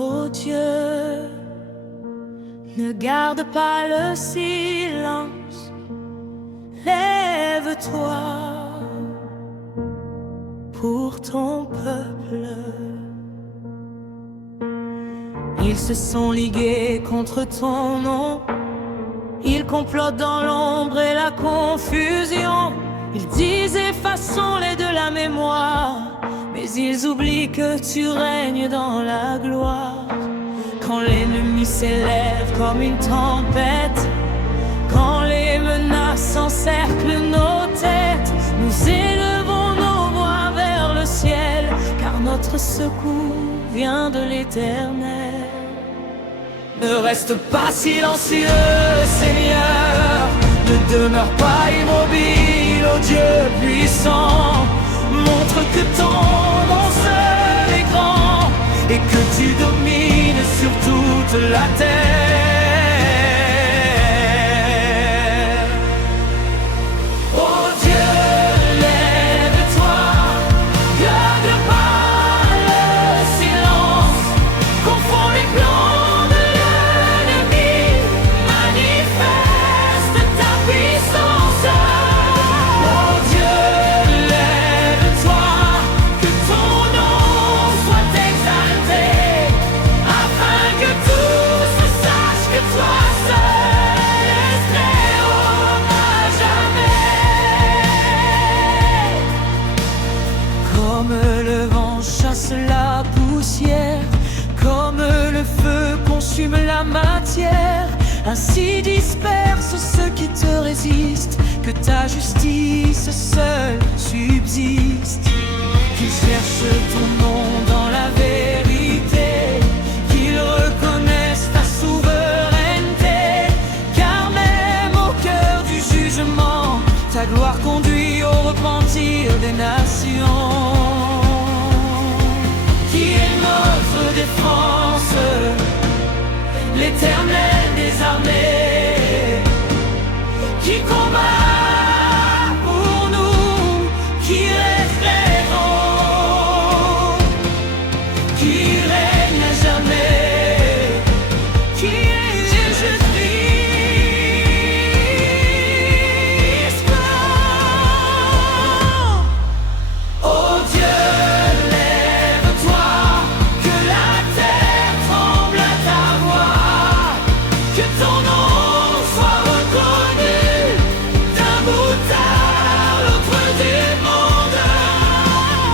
Oh Dieu, ne garde pas le silence, lève-toi pour ton peuple. Ils se sont ligués contre ton nom, ils complotent dans l'ombre et la confusion. Ils disent effaçons-les de la mémoire, mais ils oublient que tu règnes dans la gloire. Quand l'ennemi s'élève comme une tempête, quand les menaces encerclent nos têtes, nous élevons nos voix vers le ciel, car notre secours vient de l'Éternel. Ne reste pas silencieux, Seigneur, ne demeure pas immobile, ô Dieu puissant. Montre que ton nom seul est grand et que tu domines sur toute la terre. Oh Dieu, lève-toi, garde pas le silence, confonds les plans de l'ennemi, manifeste ta puissance. Oh Dieu, lève-toi, que ton nom soit exalté, afin que tous sachent que toi seul es très haut à jamais. Comme le vent chasse la poussière, comme le feu consume la matière, ainsi disperse ceux qui te résistent, que ta justice seule subsiste. Qu'ils cherchent ton nom dans la vérité, qu'ils reconnaissent ta souveraineté, car même au cœur du jugement, ta gloire conduit au repentir des nations. Qui est notre défense, l'Éternel des armées, qui combat pour nous, qui éclairons, qui règne à jamais, qui est Jésus-Christ. Oh Dieu, lève-toi, que la terre tremble à ta voix, que ton nom soit reconnu d'un bout à l'autre du monde.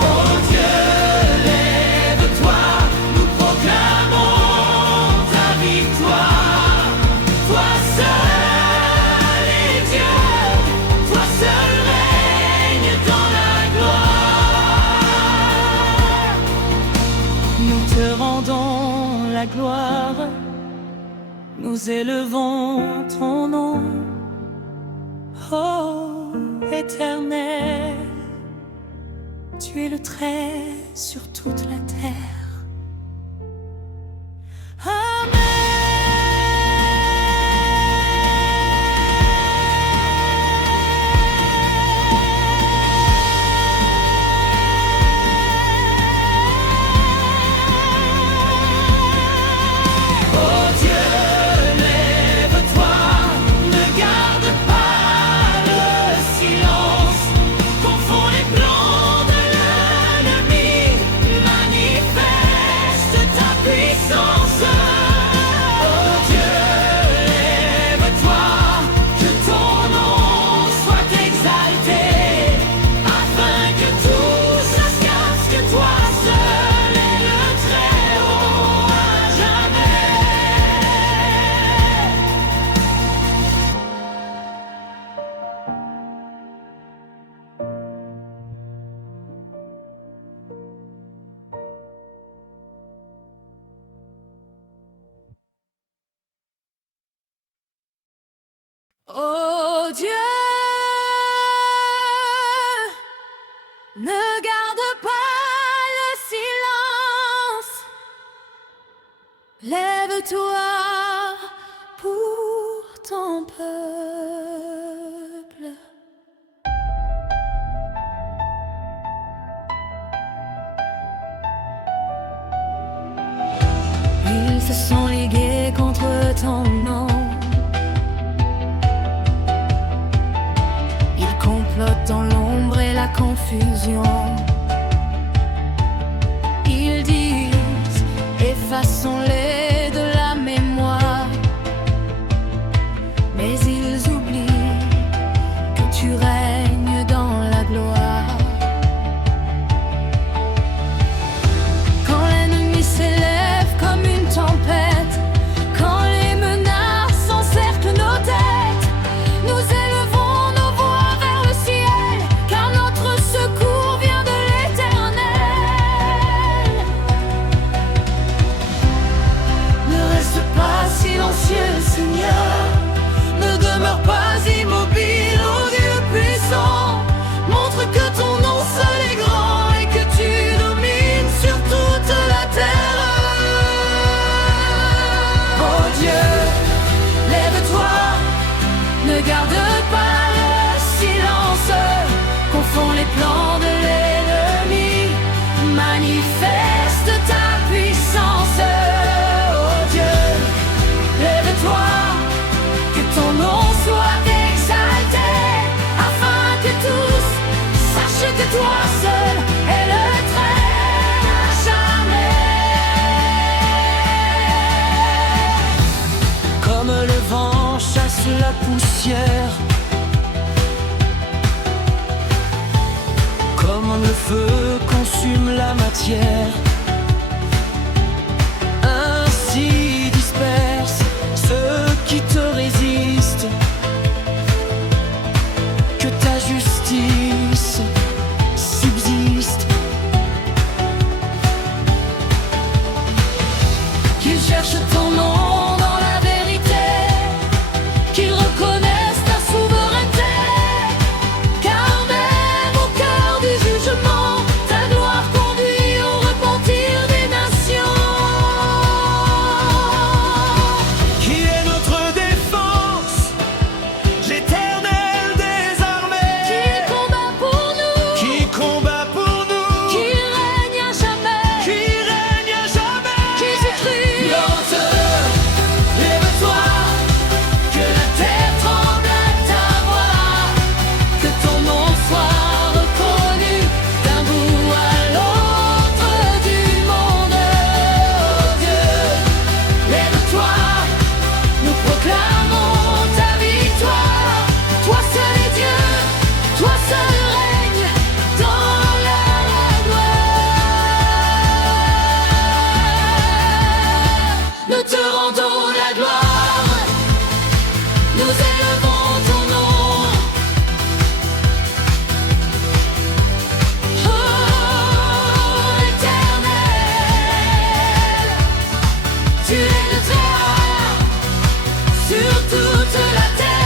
Oh Dieu, lève-toi, nous proclamons ta victoire. Toi seul est Dieu, toi seul règne dans la gloire. Nous te rendons la gloire, nous élevons ton nom, ô Éternel. Tu es le trait sur toute la terre. Amen. Oh Dieu, lève-toi, ne garde pas le silence, confonds les plans de l'ennemi, manifeste ta puissance. Oh Dieu, lève-toi, que ton nom soit exalté, afin que tous sachent que toi seul es le très haut à jamais. Oh Dieu, ne garde pas le silence, lève-toi pour ton peuple. confusion. Ils disent, effaçons-les de la mémoire, mais ils oublient que tu règnes dans la gloire. Quand l'ennemi s'élève comme une tempête, quand les menaces encerclent nos têtes, nous élevons nos voix vers le ciel, car notre secours vient de l'Éternel. Ne reste pas silencieux, Seigneur, ne demeure pas immobile, ô Dieu puissant. Montre que ton nom seul est grand et que tu domines sur toute la terre. Oh Dieu, lève-toi, ne garde pas le silence, confond les plans de l'ennemi, manifeste ta puissance. Oh Dieu, lève-toi, que ton nom soit exalté, afin que tous sachent que toi seul es le très à jamais. Comme le vent chasse la poussière, comme le feu consume la matière, ainsi disperse ceux qui te résistent. Que ta justice subsiste. Qu'ils cherchent ton nom dans la vérité, qu'ils reconnaissent ta souveraineté, car même au cœur du jugement, ta gloire conduit au repentir des nations. Qui est notre défense, l'Éternel des armées, Qui combat pour nous, qui combat pour nous, qui règne à jamais, qui règne à jamais. Jésus-Christ. Lève-toi, que la terre tremble à ta voix, que ton nom soit reconnu d'un bout à l'autre du monde. Oh Dieu, lève-toi, nous proclamons ta victoire. Toi seul est Dieu, toi seul règne dans la gloire. Nous te rendons la gloire, nous élevons ton nom. Oh Éternel, tu es le Très-Haut sur toute la terre.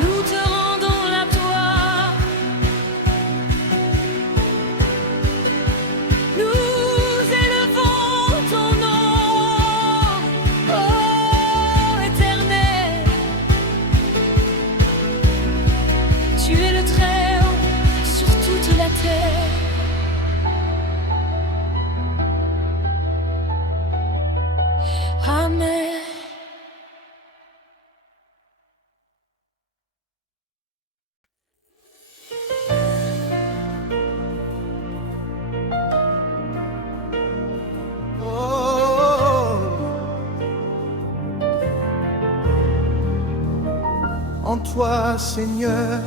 Nous te rendons la gloire, nous élevons ton nom. Oh Éternel, tu es le Très-Haut sur toute la terre. Amen. En toi, Seigneur,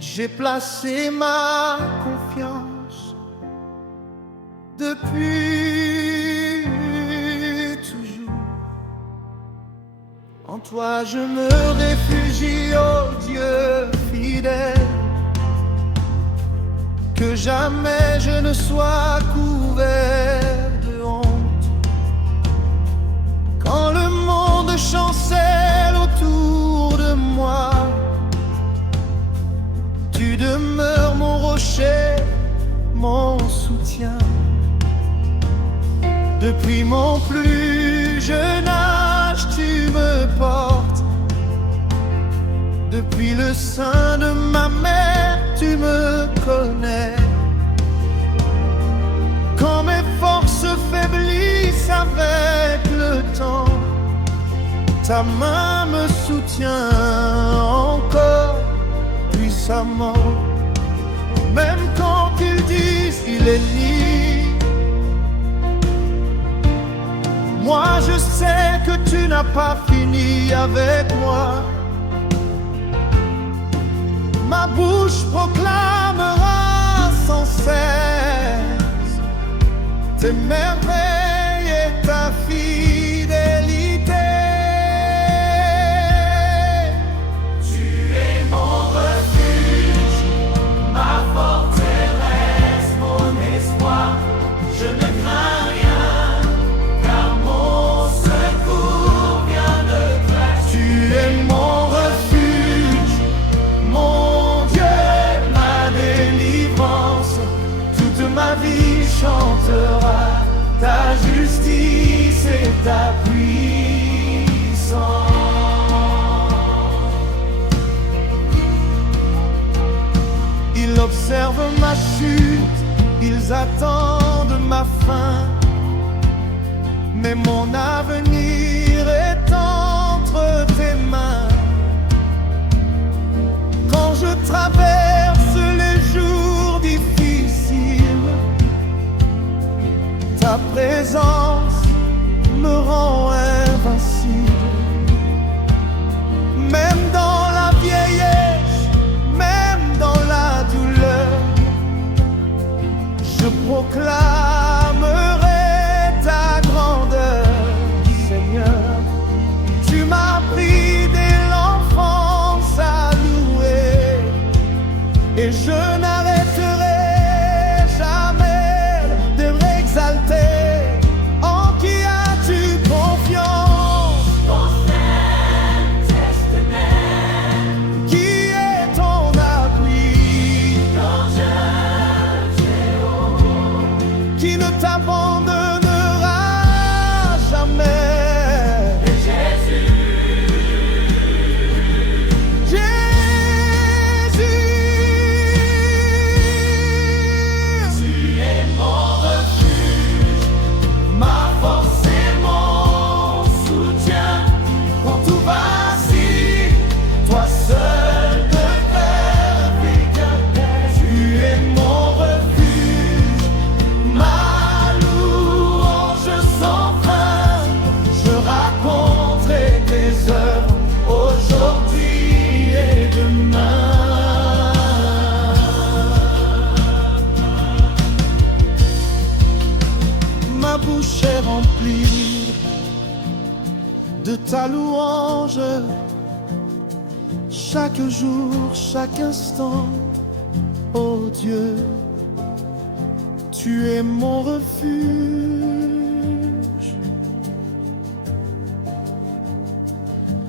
j'ai placé ma confiance depuis toujours. En En toi je me réfugie, ô Dieu fidèle. Que jamais je ne sois couvert de honte. Quand le monde chancelle autour de moi, tu demeures mon rocher, mon soutien. Depuis mon plus jeune âge, tu me portes. Depuis le sein de ma mère, tu me connais. Quand mes forces faiblissent avec le temps, ta main me soutient encore puissamment. Même quand ils disent il est nuit, moi je sais que tu n'as pas fini avec moi. Ma bouche proclamera sans cesse tes merveilles et ta fidélité. Tu es mon refuge, ma forteresse, mon espoir. Je ne crains rien, car mon secours vient de toi. Tu es mon refuge, mon Dieu, ma délivrance. Toute ma vie chantera ta justice et ta puissance. Ils observent ma chute, ils attendent ma fin, mais mon avenir est entre tes mains. Quand je traverse les jours difficiles, ta présence me rend invincible. Même dans la vieillesse, même dans la douleur, je proclamerai ta grandeur, Seigneur. Tu m'as appris dès l'enfance à louer, et je n'arrêterai jamais de m'exalter. En qui as-tu confiance? Ton Saint-Testament. Qui est ton abri? Qui ne t'abandonnera jamais. Jésus, tu es mon refuge, ma force et mon soutien. Quand tout vacille, toi seul demeures éternel. Tu es mon refuge, ma louange sans fin. Je raconterai tes œuvres aujourd'hui et demain. Ma bouche est remplie de ta louange, chaque jour, chaque instant. Oh Dieu, tu es mon refuge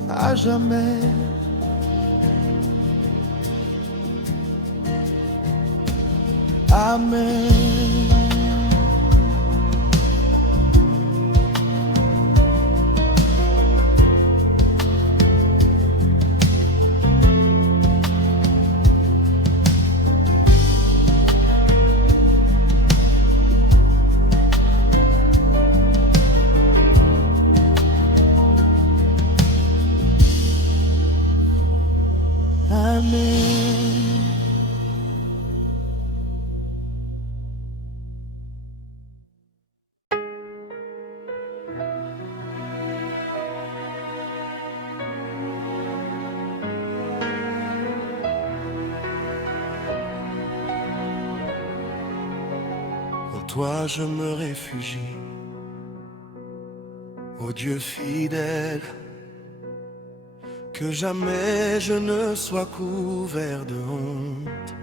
à jamais. Amen. Amen. En toi je me réfugie, ô Dieu fidèle. Que jamais je ne sois couvert de honte.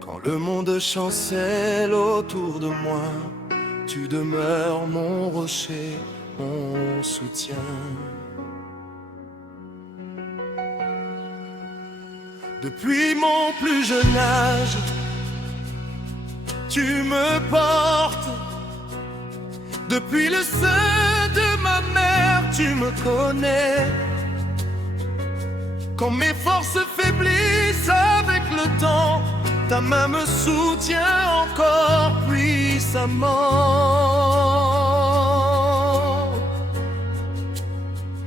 Quand le monde chancelle autour de moi, tu demeures mon rocher, mon soutien. Depuis mon plus jeune âge, tu me portes. Depuis le sein de ma mère, tu me connais. Quand mes forces faiblissent avec le temps, ta main me soutient encore puissamment.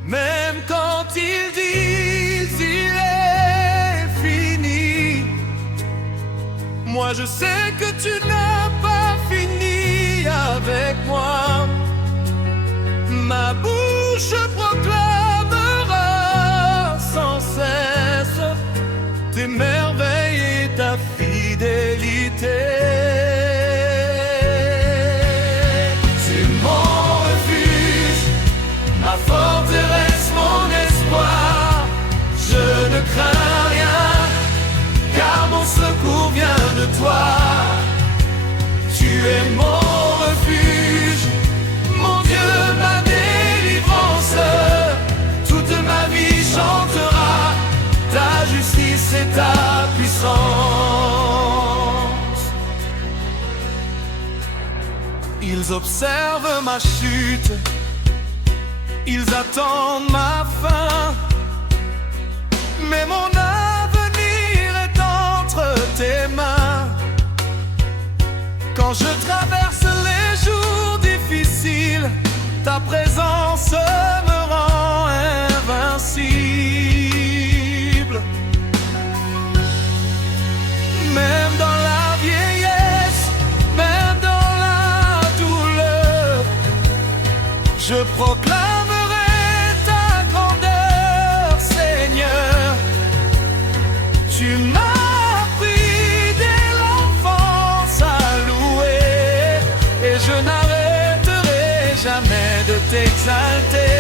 Même quand ils disent il est fini, moi je sais que tu n'as pas fini avec moi. Ma bouche proclamera sans cesse tes merveilles et ta fidélité. C'est mon refuge, ma forteresse, mon espoir. Je ne crains rien, car mon secours vient de toi. Tu es mon refuge, mon Dieu, ma délivrance. Toute ma vie chantera ta justice et ta puissance. Ils observent ma chute, ils attendent ma fin, mais mon avenir est entre tes mains. Quand je traverse les jours difficiles, ta présence me rend invincible. Même dans la vieillesse, même dans la douleur, je proclamerai ta grandeur, Seigneur. Tu m'as pris dès l'enfance à louer, et je n'arrêterai jamais de t'exalter.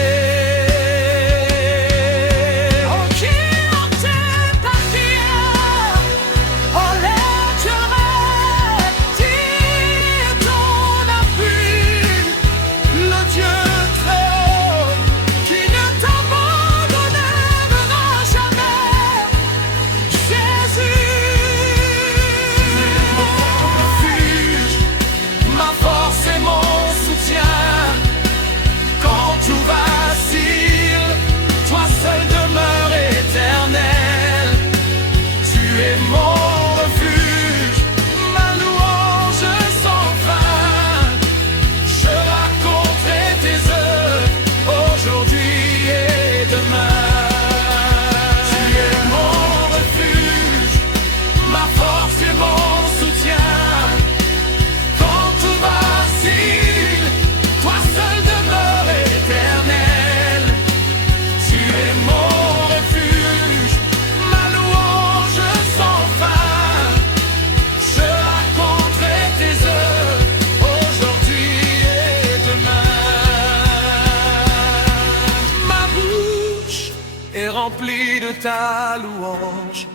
Rempli de ta louange,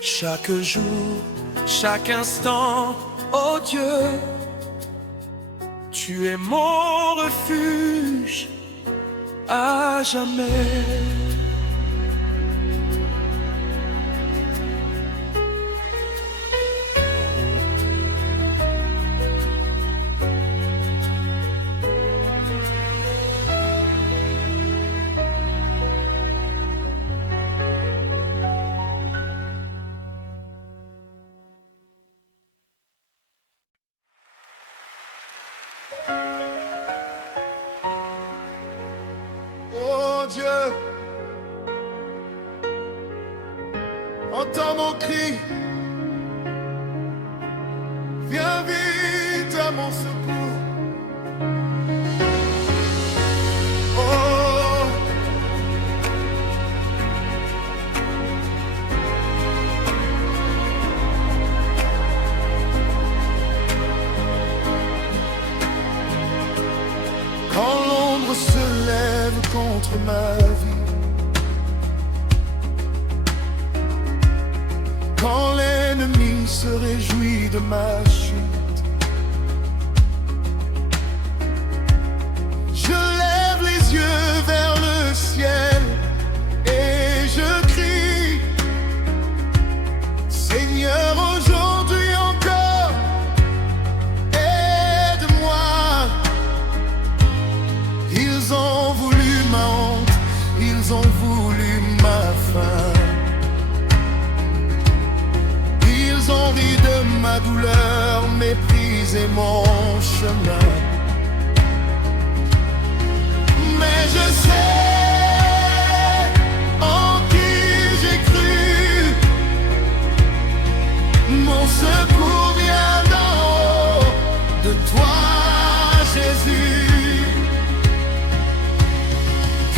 chaque jour, chaque instant, oh Dieu, tu es mon refuge à jamais. Oh Dieu, entends mon cri, viens vite à mon secours. Oh, quand l'ombre se lève contre de ma vie. Quand l'ennemi se réjouit de ma chute, je lève les yeux vers le ciel et je crie: Seigneur, aujourd'hui encore, aide-moi. Ils ont voulu ma honte, ils ont voulu ma fin. Ils ont ri de ma douleur, méprisé mon chemin. Mais je sais en qui j'ai cru. Mon secours vient d'en haut, de toi, Jésus.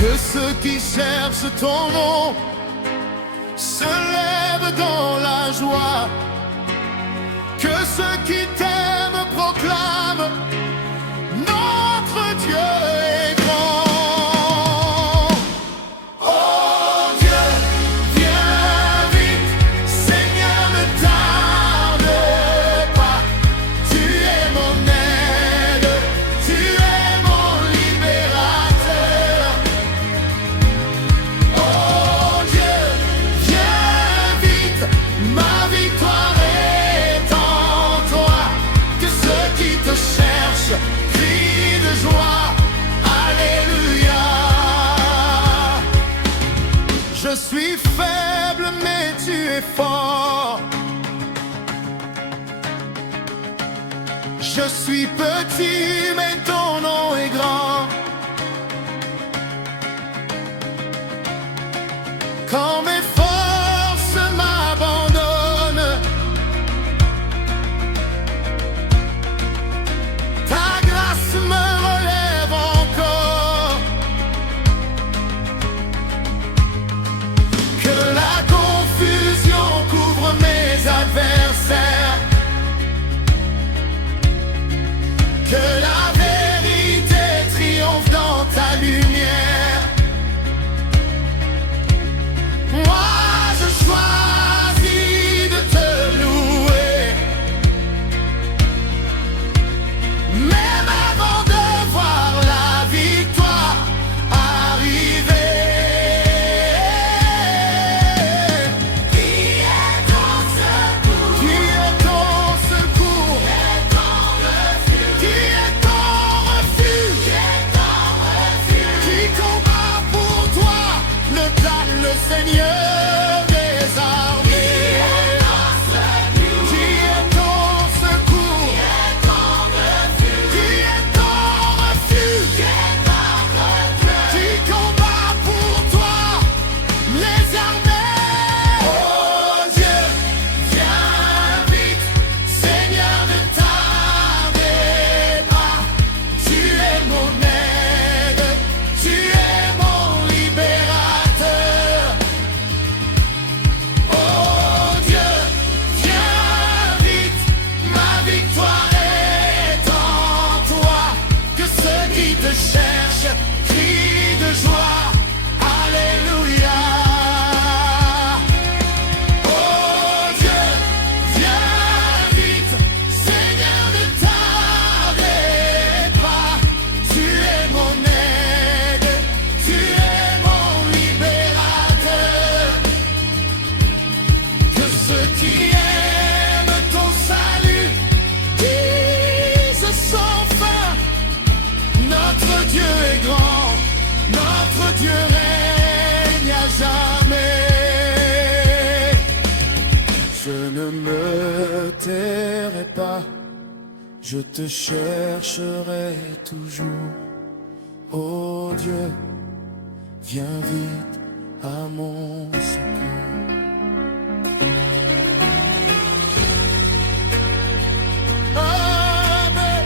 Que ceux qui cherchent ton nom se lèvent dans la joie. Que ceux qui t'aiment proclament: notre Dieu est grand. Oh Dieu, viens vite, Seigneur, ne tarde pas. Tu es mon aide, tu es mon libérateur. Oh Dieu, viens vite, ma victoire est en toi. Que ceux qui te cherchent crient de joie. Alléluia. Je suis faible mais tu es fort. Je suis petit mais ton nom est grand. Quand mes forces m'abandonnent, ta grâce me relève encore. Que la confusion couvre mes adversaires. Que la vérité triomphe dans ta lumière. Moi je choisis de te louer. Même avant de voir la victoire arriver. Qui est ton secours? Qui est ton secours? Qui est ton refuge? Qui combat pour toi? Le Seigneur des armées. Qui est ton secours? Qui est ton refuge? Qui combat pour toi? Les armées. Oh Dieu, viens vite, Seigneur, ne tardez pas. Tu es mon aide, tu es mon libérateur. Oh Dieu, viens vite, ma victoire est en toi. Que ceux qui te cherchent crient de joie. Alléluia. Oh Dieu, viens vite, Seigneur, ne tardez pas. Tu es mon aide, tu es mon libérateur. Que ceux qui aiment ton salut disent sans fin: notre Dieu est grand, notre Dieu règne à jamais. Je ne me tairai pas, je te chercherai toujours. Oh Dieu, viens vite à mon secours. Amen.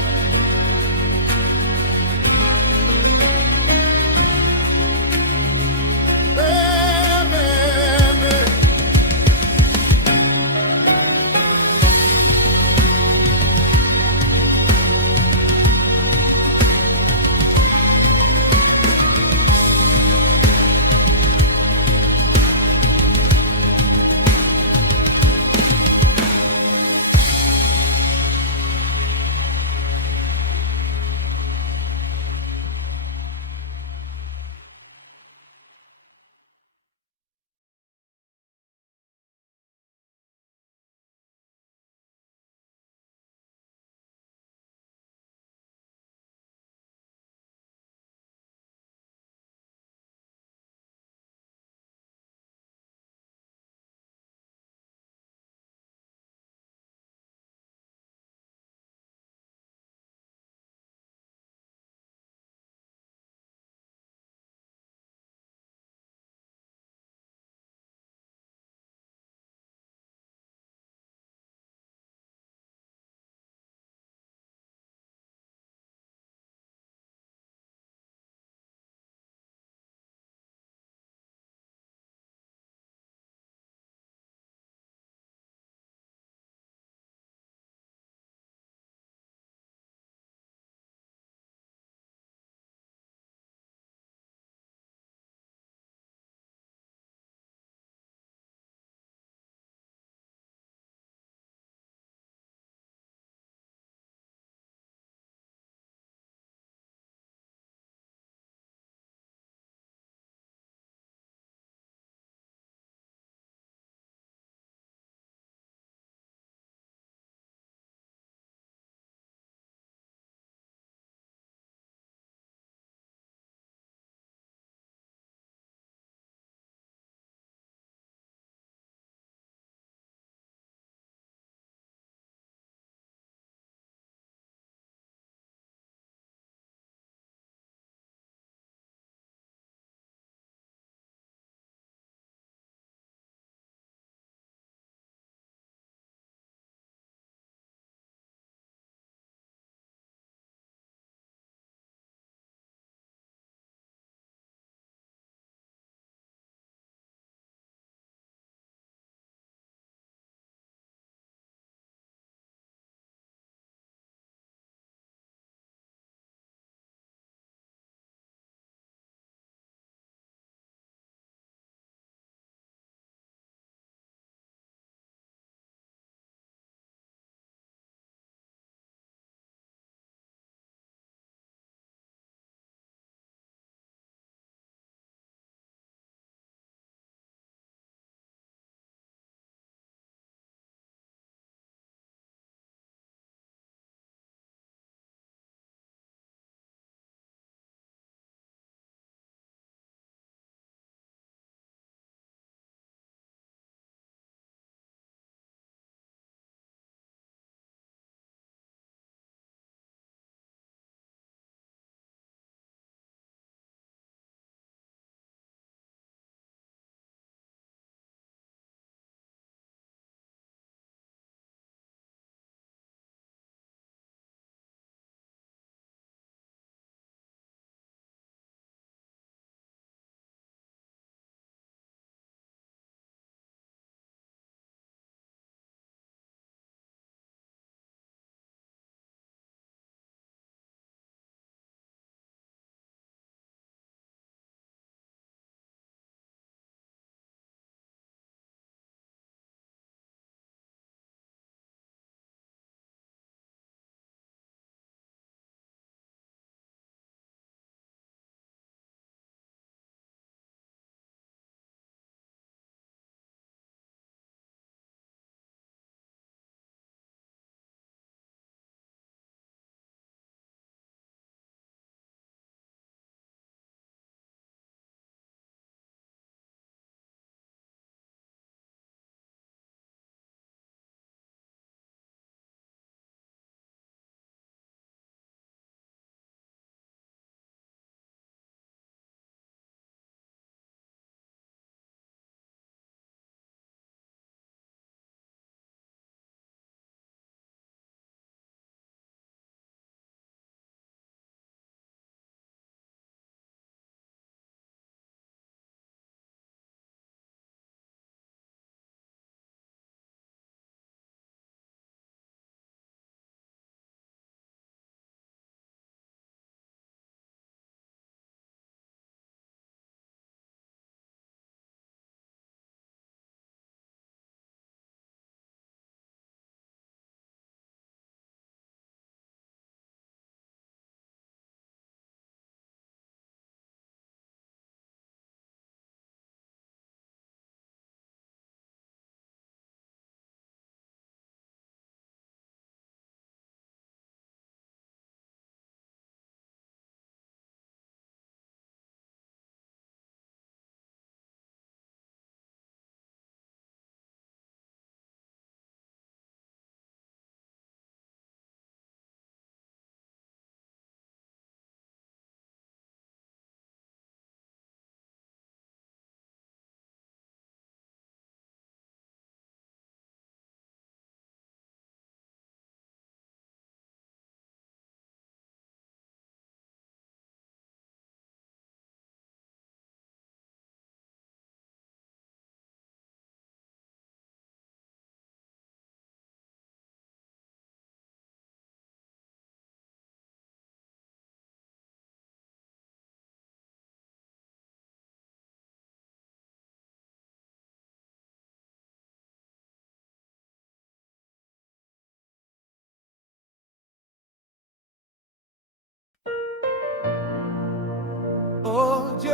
Dieu,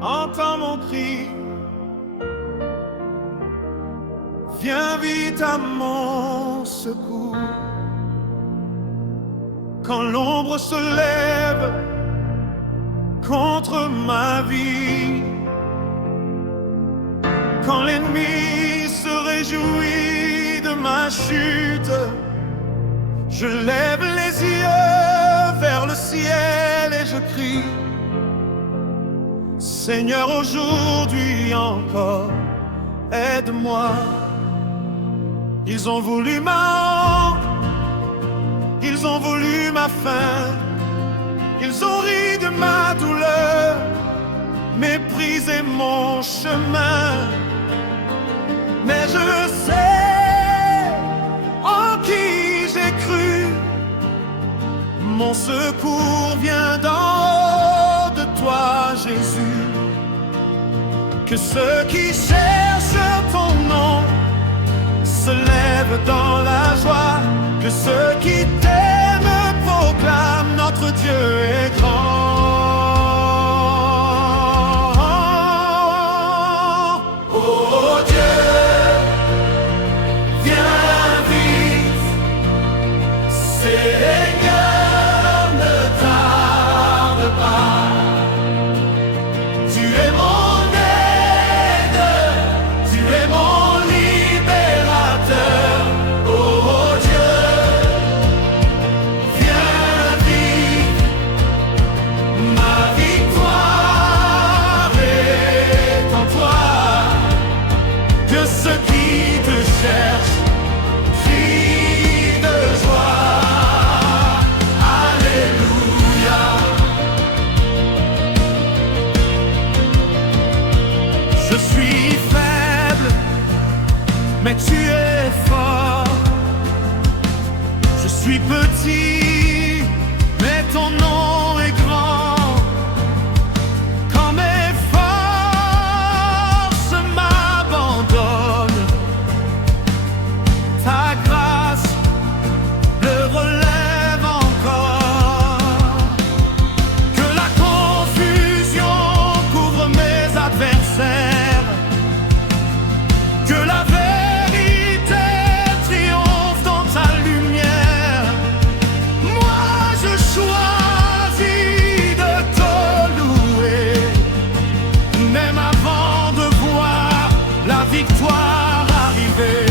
entends mon cri. Viens vite à mon secours. Quand l'ombre se lève contre ma vie, quand l'ennemi se réjouit de ma chute, je lève les yeux vers le ciel et je crie: Seigneur, aujourd'hui encore, aide-moi. Ils ont voulu ma honte, ils ont voulu ma faim, ils ont ri de ma douleur, méprisé mon chemin. Mais je sais en qui j'ai cru, mon secours vient d'en haut de toi, Jésus. Que ceux qui cherchent ton nom se lèvent dans la joie, que ceux qui t'aiment proclament notre Dieu est grand. Oh Dieu, viens vite, Seigneur, ne tarde pas. Tu es mon aide, tu es mon libérateur. Oh Dieu, viens vite, ma victoire est en toi. Que ceux qui te cherchent crient de joie. Alléluia. Je suis faible, mais tu es fort. Je suis petit, mais ton nom est grand. Quand mes forces m'abandonnent, ta grâce le relève encore. Que la confusion couvre mes adversaires, que la vérité triomphe dans ta lumière. Moi je choisis de te louer, même avant de voir la victoire arriver.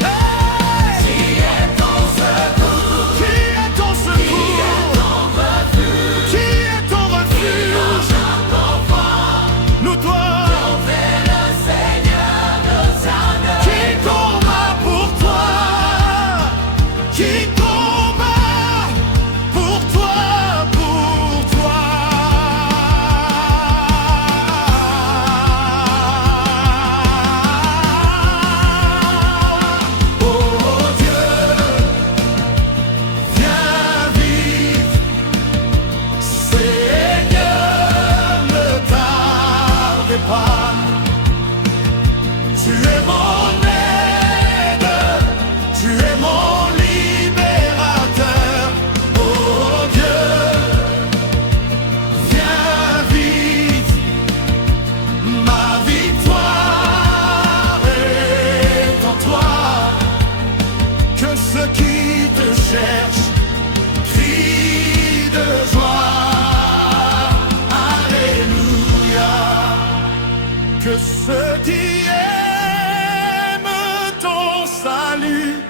Hey! Qui est ton secours? Qui est ton secours? Qui est ton refuge? Nous toi, qui combat pour toi, qui combat pour toi, pour toi. Oh Dieu, viens vite, Seigneur, ne tarde pas. Tu es mon aide, tu es mon libérateur. Oh Dieu, viens vite, ma victoire est en toi. Que ceux qui te cherchent crient de joie. Alléluia. Que ceux qui aiment ton salut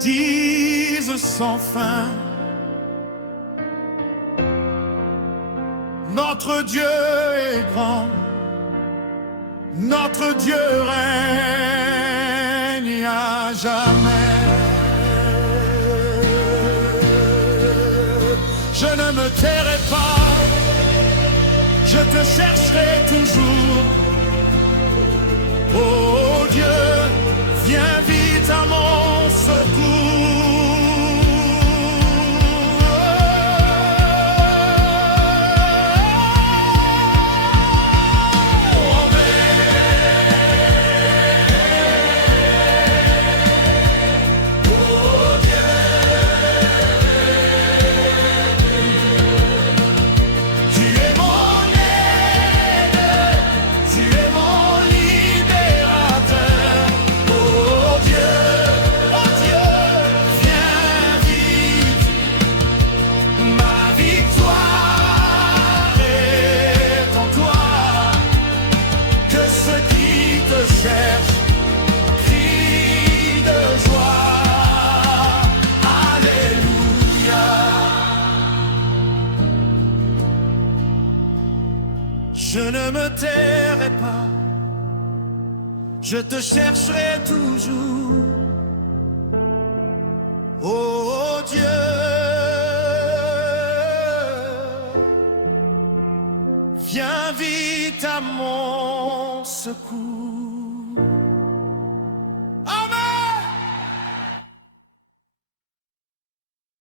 disent sans fin: notre Dieu est grand, notre Dieu règne à jamais. Je ne me tairai pas, je te chercherai toujours. Oh Dieu, viens vite à mon secours. cherche, crie de joie, Alléluia. Je ne me tairai pas, je te chercherai toujours, ô Dieu. Viens vite à mon secours.